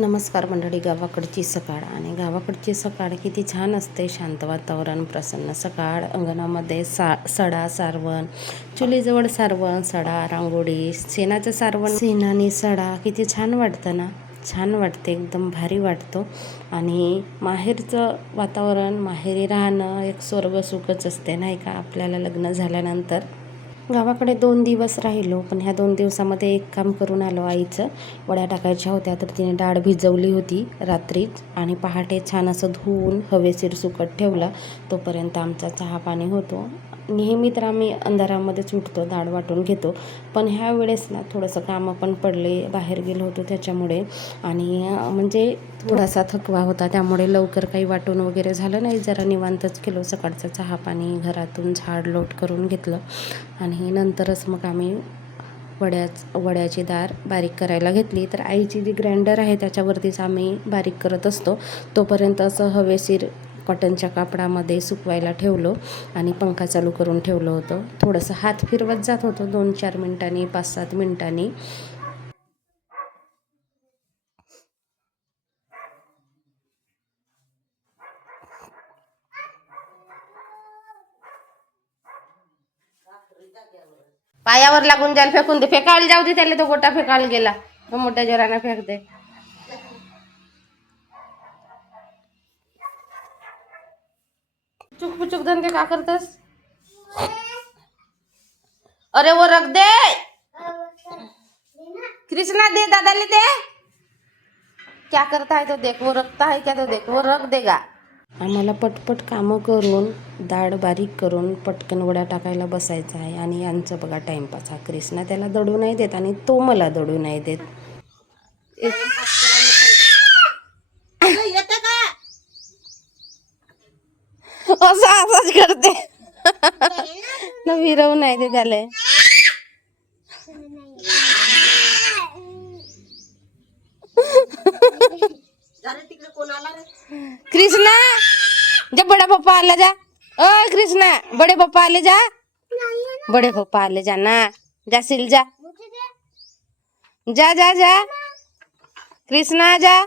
नमस्कार मंडळी. गावाकडची सकाळ आणि गावाकडची सकाळ किती छान असते. शांत वातावरण, प्रसन्न सकाळ. अंगणामध्ये सडा सारवण, चुलीजवळ सारवण, सडा, रांगोळी, शेणाचं सारवण, शेणाने सडा, किती छान वाटतं ना. छान वाटते, एकदम भारी वाटतो. आणि माहेरचं वातावरण, माहेरी राहणं एक स्वर्ग सुखच असते नाही का. आपल्याला लग्न झाल्यानंतर गावाकडे 2 दिवस राहिलो, पण ह्या 2 दिवसामध्ये एक काम करून आलो. आईचं वड्या टाकायच्या होत्या, तर तिने डाळ भिजवली होती रात्रीच आणि पहाटे छान असं धुवून हवेशीर सुकत ठेवला. तोपर्यंत आमचा चहा पाणी होतो. नेहमी तर आम्ही अंधारामध्येच उठतो, डाळ वाटून घेतो, पण ह्या वेळेस ना थोडंसं कामं पण पडले, बाहेर गेलो होतो त्याच्यामुळे. आणि म्हणजे थोडासा थकवा होता, त्यामुळे लवकर काही वाटून वगैरे झालं नाही. जरा निवांतच केलो. सकाळचं चहा पाणी, घरातून झाड लोट करून घेतलं आणि नंतरच मग आम्ही वड्याची डाळ बारीक करायला घेतली. तर आईची जी ग्राइंडर आहे त्याच्यावरतीच आम्ही बारीक करत असतो. तोपर्यंत असं हवेशीर कॉटनच्या कापडामध्ये सुकवायला ठेवलो आणि पंखा चालू करून ठेवलं होतं. थोडंसं हात फिरवत जात होतं 2-4 मिनिटांनी, 5-7 मिनिटांनी. पायावर लागून जायला फेकून दे. फेकायला जाऊ दे त्याला, तो गोटा फेकायला गेला. मग मोठ्या जोरानं फेक दे. चुक पुचुक धंदे का करतस? अरे वो रख दे. कृष्णा दे दादाले दे. क्या करता है तो देख, वो रखता है क्या तो देख, वो रख देगा. आम्हाला पटपट कामं करून डाळ बारीक करून पटकन वड्या टाकायला बसायचं आहे. आणि यांचं बघा टाइमपास. हा कृष्णा त्याला दडू नाही देत आणि तो मला दडू नाही देत. असंच करते न, विरवू नाही दे त्याला. कृष्णा जा, बड़ा पप्पा आला जा. ओ कृष्णा, बड़े पप्पा आले जा. बड़े पप्पा आले जा ना. जा सिल जा, जा जा जा. कृष्णा जा.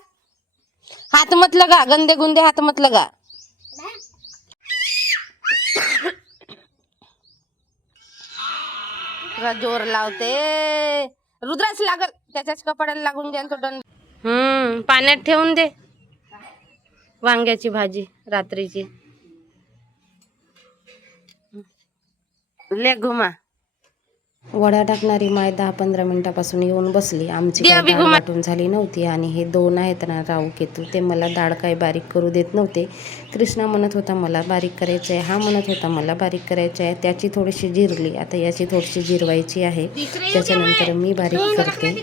हाथ मत लगा, गंदे गुंदे हाथ मत लगा. जोर लावते. रुद्रास लागल, त्याच्याच कपड्याला लागून जाईल तो दंड. पाण्यात ठेवून दे. वांग्याची भाजी रात्रीची. ले घुमा. वड्या टाकणारी माय 10-15 मिनिटापासून येऊन बसली. आमची काही डाळ वाटून झाली नव्हती आणि हे 2 आहेत ना राऊ केतू, ते मला डाळ काही बारीक करू देत नव्हते. कृष्णा म्हणत होता मला बारीक करायचं आहे, हा म्हणत होता मला बारीक करायचं आहे. त्याची थोडीशी जिरली, आता याची थोडीशी जिरवायची आहे. त्याच्यानंतर मी बारीक करते.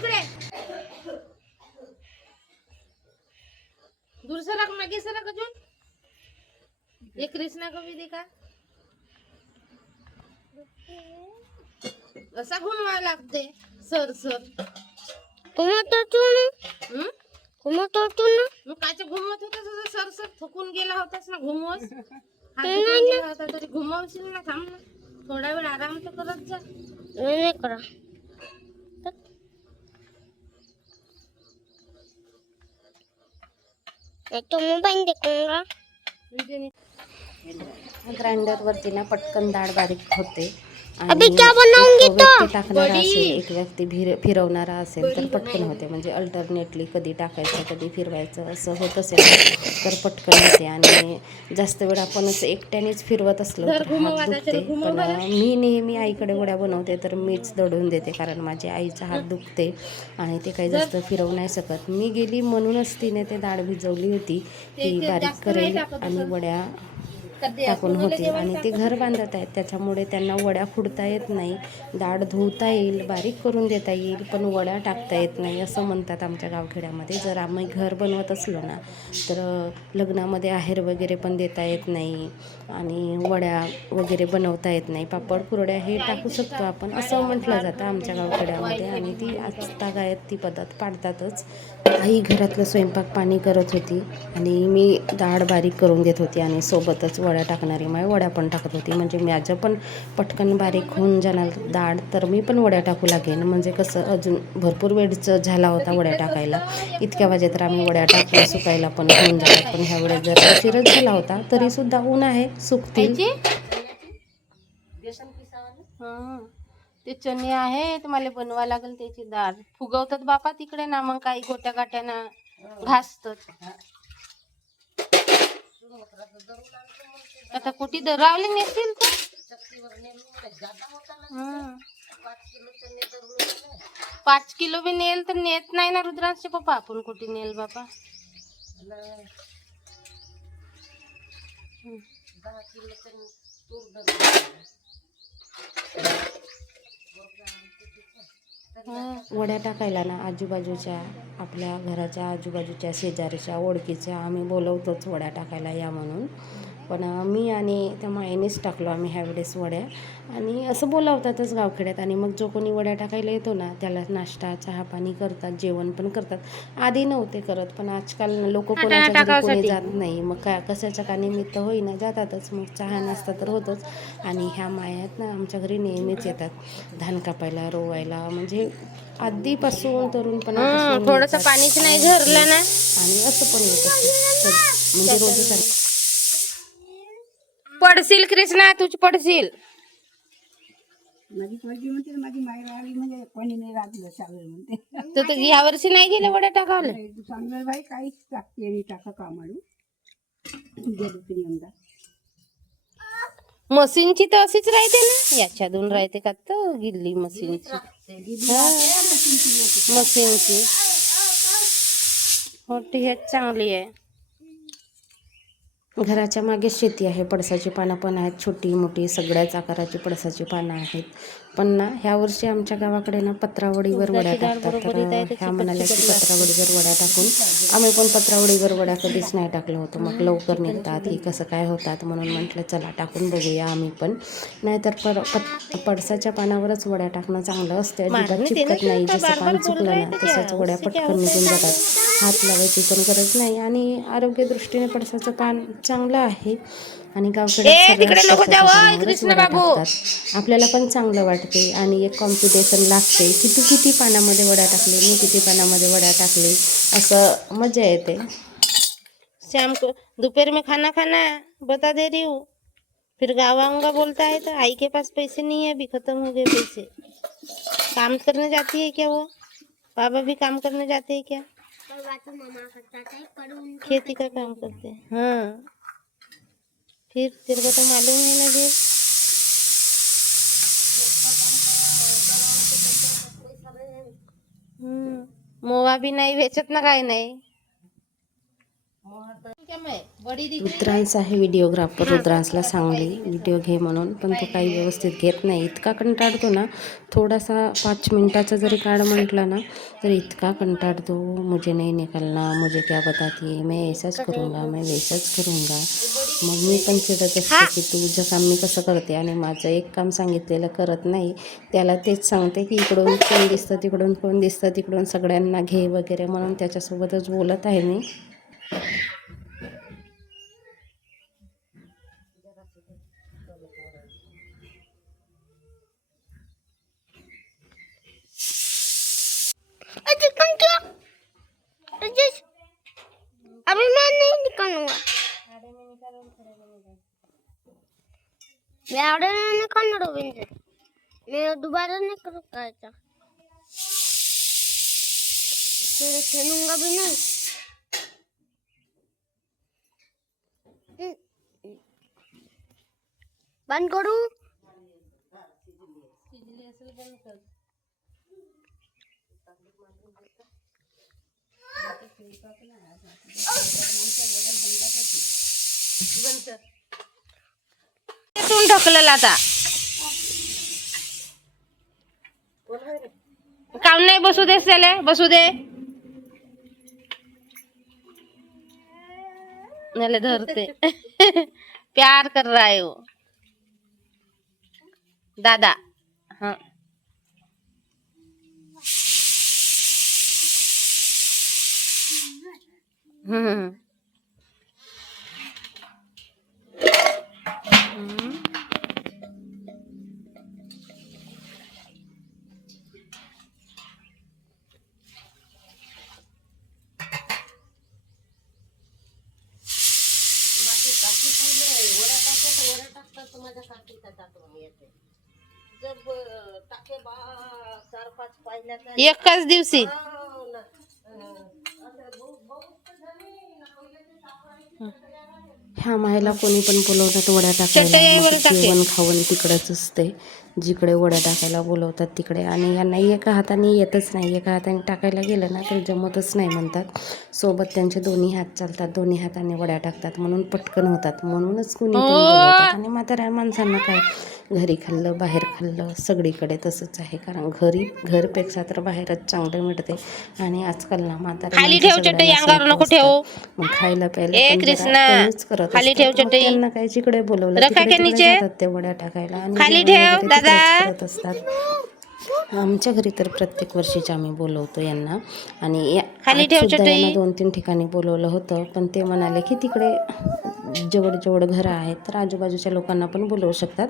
दूर सरक, मागे सरक अजून. ये कृष्णा को भी देखा. असा घुमवा लागते सर सर. घुमत होतो ना, घुमत होतो ना. मग कायचं घुमत होतं तुझं? सर सर थकून गेला होतास ना घुमवस. हात दुखून गेला होता तरी घुमवशील ना. थांब ना, थोडा वेळ आराम तर करत जा. नाही करा. तो मोबाईल देखूंगा. ग्राइंडर वरती ना पटकन डाळ बारीक होते. आणि एक व्यक्ती टाकणारा असेल, एक व्यक्ती फिरवणारा असेल तर पटकन होते. म्हणजे अल्टरनेटली कधी टाकायचं कधी फिरवायचं असं होत असेल तर पटकन होते. आणि जास्त वेळ आपण असं एकट्यानेच फिरवत असलो तर हात दुखते. पण मी नेहमी आईकडे वड्या बनवते तर मीच दडून देते, कारण माझ्या आईचा हात दुखते आणि ते काही जास्त फिरवू नाही शकत. मी गेली म्हणूनच तिने ते डाळ भिजवली होती, ती बारीक करेल आणि वड्या टाकून होती. आणि ते घर बांधत आहेत त्याच्यामुळे त्यांना वड्या खुडता येत नाही. डाळ धुवता येईल, बारीक करून देता येईल, पण वड्या टाकता येत नाही असं म्हणतात आमच्या गावखेड्यामध्ये. जर आम्ही घर बनवत असलो ना तर लग्नामध्ये आहेर वगैरे पण देता येत नाही आणि वड्या वगैरे बनवता येत नाही. पापड कुरड्या हे टाकू शकतो आपण असं म्हटलं जातं आमच्या गावखेड्यामध्ये. आणि ती आजतागायत ती पद्धत पाळतातच. आई घरातलं स्वयंपाक पाणी करत होती आणि मी डाळ बारीक करून देत होती आणि सोबतच वड्या टाकणारी माय वड्या पण टाकत होती. म्हणजे माझं पण पटकन बारीक होऊन जाणार डाळ, तर मी पण वड्या टाकू लागेन. म्हणजे कसं अजून भरपूर वेळच झाला होता वड्या टाकायला. इतक्या वाजे तर आम्ही वड्या टाकून सुकायला पण होऊन जातात. पण ह्या वेळेस जरा उशीरच झाला होता, तरीसुद्धा ऊन आहे, सुकतील. ते चणे आहेत, मला बनवा लागेल त्याची डाळ. फुगवतात बापा तिकडे ना, मग काही गोट्या गाट्यानं घासतात. आता कुठे दरावले नेतील तर 5 किलो बी नेल तर नेत नाही ना रुद्रांशचे पप्पा. आपण कुठे नेल बापा. 10 किलो वड्या टाकायला ना आजूबाजूच्या, आपल्या घराच्या आजूबाजूच्या, शेजारच्या, ओळखीच्या आम्ही बोलवतोच वड्या टाकायला या म्हणून. पण मी आणि त्या मायेनेच टाकलो आम्ही ह्यावेळेस वड्या. आणि असं बोलावतातच गावखेड्यात. आणि मग जो कोणी वड्या टाकायला येतो ना त्याला नाश्ता चहा पाणी करतात, जेवण पण करतात. आधी नव्हते करत, पण आजकाल लोक कोणाच्या घरी कोणी जात नाही. मग कशाच्या का निमित्त होईना जातातच. मग चहा नाश्ता तर होतोच. आणि ह्या माया आहेत ना आमच्या घरी नेहमीच येतात धान कापायला, रोवायला. म्हणजे आधीपासून तरुणपणापासून थोडस पाणीच नाही झरलं ना. आणि असं पण येत असते. म्हणजे रोजच पडशील कृष्णा, तूच पडशील. माझी पडली म्हणते, माझी माय आली म्हणजे कोणी नाही राहतलं चांगलं म्हणते. तू तर या वर्षी नाही गेले वड्या टाकावले. चांगलं बाई काहीच टाकते आणि टाका कामाडू गेलो तरी यंदा. मशीनची तर अशीच राहते ना, याच्यातून राहते का तर गिल्ली मशीनची. मशीनची होती हेच चांगली आहे. घराच्या मागे शेती आहे, पळसाची पानं पण आहेत, छोटी मोठी सगळ्याच आकाराची पळसाची पानं आहेत. पण ना ह्या वर्षी आमच्या गावाकडे ना पत्रावडीवर वड्या टाकतात. तर ह्या म्हणाल्या की पत्रावडीवर वड्या टाकून, आम्ही पण पत्रावडीवर वड्या कधीच नाही टाकलं होतं. मग लवकर निघतात ही कसं काय होतात म्हणून म्हटलं चला टाकून बघूया आम्ही पण. नाहीतर पळसाच्या पानावरच वड्या टाकणं चांगलं असते. अजिबात चिपकत नाही. जसं पान चुकलं ना तसंच वड्या पटकन निघून जातात. हात लावायची पण गरज नाही. आणि आरोग्यदृष्टीने पळसाचं पान चांगलं आहे. आणि गावखेड्यात सगळ्याच पळसाच्या पानावरच वड्या टाकतात. आपल्याला पण चांगलं वाटते. आणि एक कॉम्पिटिशन लागते की तू किती पानामध्ये वड्या टाकले, मी किती पानामध्ये वड्या टाकले, असं मजा येते. शाम को दोपहर में खाना खाना बता दे रही हूँ, फिर गाँव आऊंगा बोलता है तो आई के पास पैसे नहीं है, अभी खत्म हो गए पैसे. काम करने जाती है क्या वो? बाबा भी काम करने जाते हैं क्या? खेती का काम करते हैं. हाँ, फिर तेरे को तो मालूम है ना. फिर मोवा भी नाही वेचत ना, काय नाही. रुद्रांश आहे व्हिडिओग्राफर. रुद्रांशला सांगली व्हिडिओ घे म्हणून, पण तो काही व्यवस्थित घेत नाही. इतका कंटाळतो ना, थोडासा 5 मिनिटाचा जरी काढ म्हटला ना तर इतका कंटाळतो. मुझे नहीं निकलना, मुझे क्या बताती, मैं ऐसाच करूँगा, मैं वैसाच करूँगा. मग मी पण चिडत असते की तुझं काम मी कसं करते आणि माझं एक काम सांगितलेलं करत नाही. त्याला तेच सांगते की इकडून कोण दिसतं, तिकडून कोण दिसतं, तिकडून सगळ्यांना घे वगैरे म्हणून त्याच्यासोबतच बोलत आहे मी. अभी मैं नहीं निकालूंगा, मैं ऑर्डर नहीं करना रविंद्र, मैं दोबारा नहीं करूँगा ऐसा, मैं खेलूंगा भी नहीं. बंद करू. ढकलला आता काऊन नाही बसू दे, त्याला बसू दे. मला धरते. प्यार कर रहा है वो दादा. हाँ, हम्म. एकाच दिवशी ह्या मायला कोणी पण बोलवतात वड्या टाकायला, चटईवर मग टाके. जेवण खाऊन तिकडंच असते, जिकडे वड्या टाकायला बोलवतात तिकडे. आणि यांना एका हाताने येतच नाही, एका हाताने टाकायला गेलं ना तर जमतच नाही म्हणतात. सोबत त्यांचे दोन्ही हात चालतात, दोन्ही हाताने वड्या टाकतात, म्हणून पटकन होतात. म्हणूनच कुणी पण बोलवतात. आणि म्हाताऱ्या माणसांना काय, घरी खाल्लं बाहेर खाल्लं सगळीकडे तसंच आहे. कारण घरपेक्षा तर बाहेरच चांगलं मिळते. आणि आजकाल ना म्हाताऱ्या खाली माणसं ठेव चटई, सगळ्यांनाच अंगावर नको नको ठेवू. असतात. मग खायला प्यायला ए पण जरा कृष्णा, कमीच करत खाली ठेव असतात. मग चटई. त्यांना काय जिकडे बोलवलं रखा तिकडे के तिकडे नीचे. जातात ते वड्या टाकायला आणि खाली जेवण ठेव वगैरे दादा. तिकडेच करत असतात. आमच्या घरी तर प्रत्येक वर्षीच आम्ही बोलवतो यांना. आणि खाली आज ठेव सुद्धा यांना चटई. 2-3 ठिकाणी बोलवलं होतं, पण ते म्हणाले की तिकडे जवळ घरं आहेत तर आजूबाजूच्या लोकांना पण बोलवू शकतात.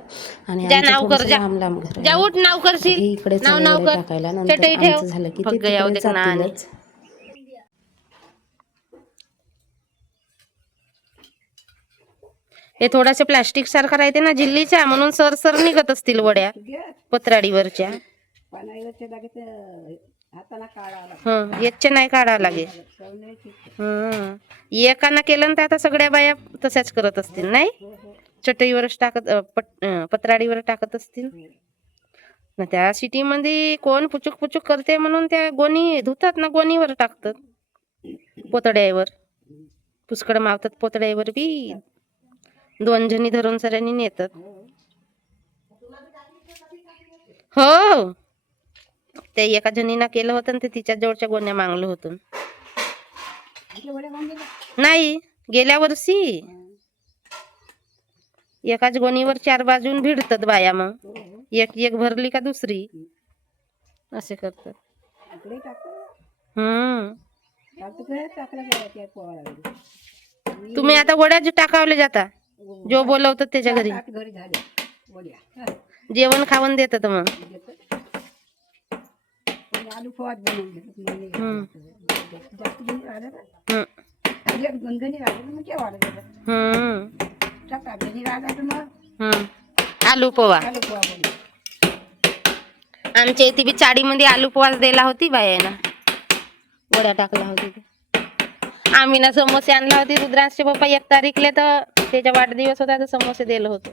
आणि जा आमचं नाव कर, थोडंसं जा लांब घर जा, आहे, उठ नाव तर करशील. हे इकडेच नाव आले नाव वडे कर. टाकायला. नंतर चटई ठेव. आमचं झालं की ते बघ गया तिकडे उद्या ना आणि. जातीलच. हे थोडासे प्लास्टिक सारखा राहते ना झिल्लीच्या, म्हणून सर निघत असतील वड्या पत्राडीवरच्या. पानावरच्या जागी ते हाताला काढावं हं, याच्या नाही काढावं लागेल. हं, एकानं केलं ना तर आता सगळ्या बाया तशाच करत असतील नाही, चटईवरच टाकत पत्राडीवर टाकत असतील ना. त्या सिटी मध्ये कोण पुचुक करते म्हणून त्या गोणी धुतात ना, गोणीवर टाकतात, पोतड्यावर पुष्कळ मावतात. पोतड्यावर बी 2 जणी धरून सऱ्यांनी नेतात. हो, त्या एका जणीनं केलं होतं ते तिच्या जवळच्या गोण्या मागलं होतं. नाही, गेल्या वर्षी एकाच गोणीवर 4 बाजून भिडतात बाया. मग एक भरली का दुसरी असे करतात. तुम्ही आता वड्याच टाकावले जाता, जो बोलवतात त्याच्या घरी जेवण खावण देतात. मग आलू पोळ्यात बनवून देतात. हम्म. जास्त जणी राहिल्या ना, हम्म. 1-2 जणी राहिल्या तर मग जेवायला देतात. हम्म. 7-8 जणी राहिल्या तर मग आलू पोहा. आलू पोळा बनवतात. आमच्या इथे बी चाळीमध्ये आलू पोहाच दिला होती बायाना, वड्या टाकल्या होती. आम्ही ना समोसे आणला होती. रुद्रांशचे पप्पा 1 तारीखले तर त्याचा वाढदिवस होता तर समोसे दिलं होतं.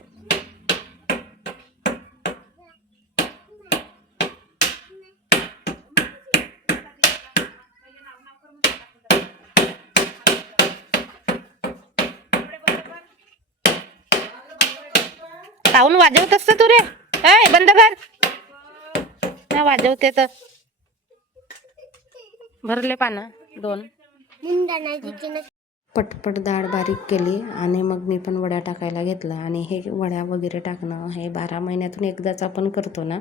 काऊन वाजवत असत तू रे? ए बंद कर ना, वाजवते तर. भरले पाना 2. पटपट डाळ बारीक केली आणि मग मी पण वड्या टाकायला घेतलं. आणि हे वड्या वगैरे टाकणं हे 12 महिन्यातून एकदाच आपण करतो ना,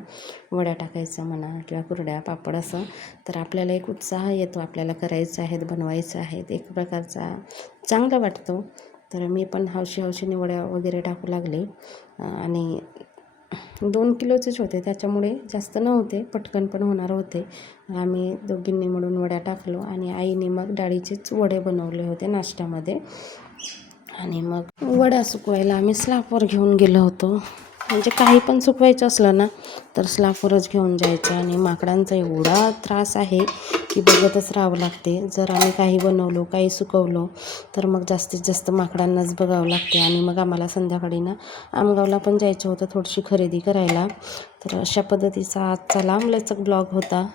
वड्या टाकायचं म्हणा किंवा कुरड्या पापड असं, तर आपल्याला एक उत्साह येतो, आपल्याला करायचं आहेत, बनवायचं आहेत, एक प्रकारचा चांगलं वाटतं. तर मी पण हौशीने वड्या वगैरे टाकू लागले. आणि 2 किलोचेच होते, त्याच्यामुळे जास्त नव्हते, पटकन पण होणार होते. आम्ही दोघींनी मिळून वड्या टाकलो आणि आईने मग डाळीचेच वडे बनवले होते नाश्त्यामध्ये. आणि मग वड्या सुकवायला आम्ही स्लाफवर घेऊन गेलो होतो. म्हणजे काही पण सुकवायचं असलं ना तर स्लाफवरच घेऊन जायचं. आणि माकडांचा एवढा त्रास आहे की बघतच राहावं लागते. जर आम्ही काही बनवलो, काही सुकवलो तर मग जास्तीत जास्त माकडांनाच बघावं लागते. आणि मग आम्हाला संध्याकाळी ना आमगावला पण जायचं होतं थोडीशी खरेदी करायला. तर अशा पद्धतीचा आजचा लांबलचक ब्लॉग होता.